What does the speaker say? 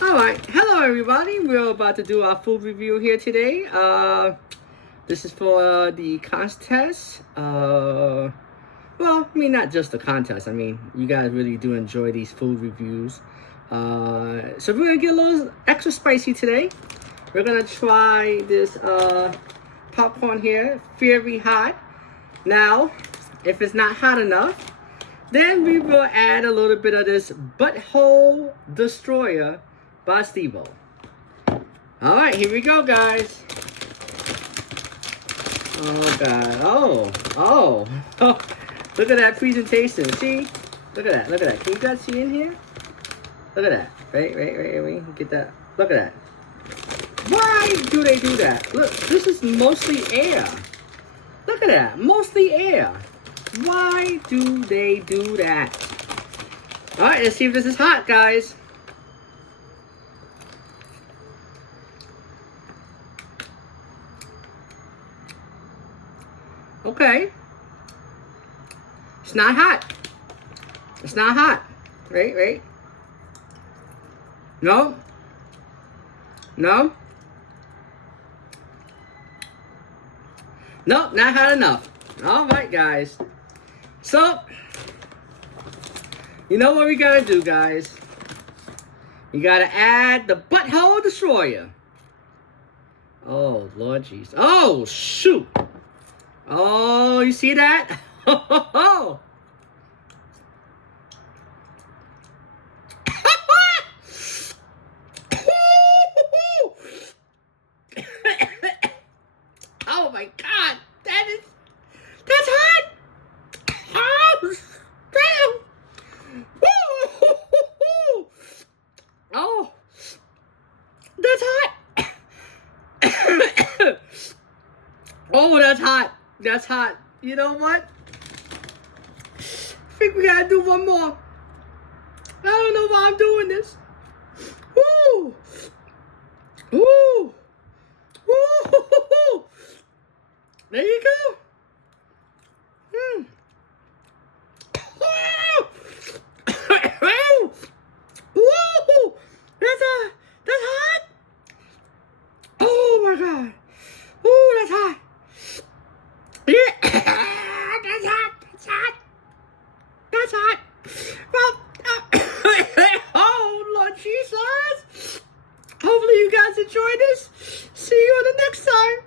Alright, hello everybody. We're about to do our food review here today. This is for the contest. Well, I mean, not just the contest. I mean, you guys really do enjoy these food reviews. So we're gonna get a little extra spicy today. We're gonna try this popcorn here, very hot. Now, if it's not hot enough, then we will add a little bit of this Butthole Destroyer by Steve-O. Alright, here we go, guys. Oh, God. Oh. Look at that presentation. See? Look at that. Look at that. Can you guys see in here? Look at that. Wait. Get that. Look at that. Why do they do that? Look, this is mostly air. Look at that. Mostly air. Why do they do that? Alright, let's see if this is hot, guys. Okay. It's not hot. It's not hot. Wait. No. Nope, not hot enough. Alright, guys. So, you know what we gotta do, guys? You gotta add the Butthole Destroyer. Oh, Lord Jesus. Oh, shoot. Oh, you see that? Oh. Oh my God, that's hot. Oh, damn. Woo. Oh, that's hot. Oh, that's hot. That's hot. You know what? I think we gotta do one more. I don't know why I'm doing this. Woo. Woo. Woo. There you go. Woo. That's hot. Oh my God. Ooh, that's hot. Yeah. That's hot. Well, oh, Lord Jesus. Hopefully you guys enjoy this. See you on the next time.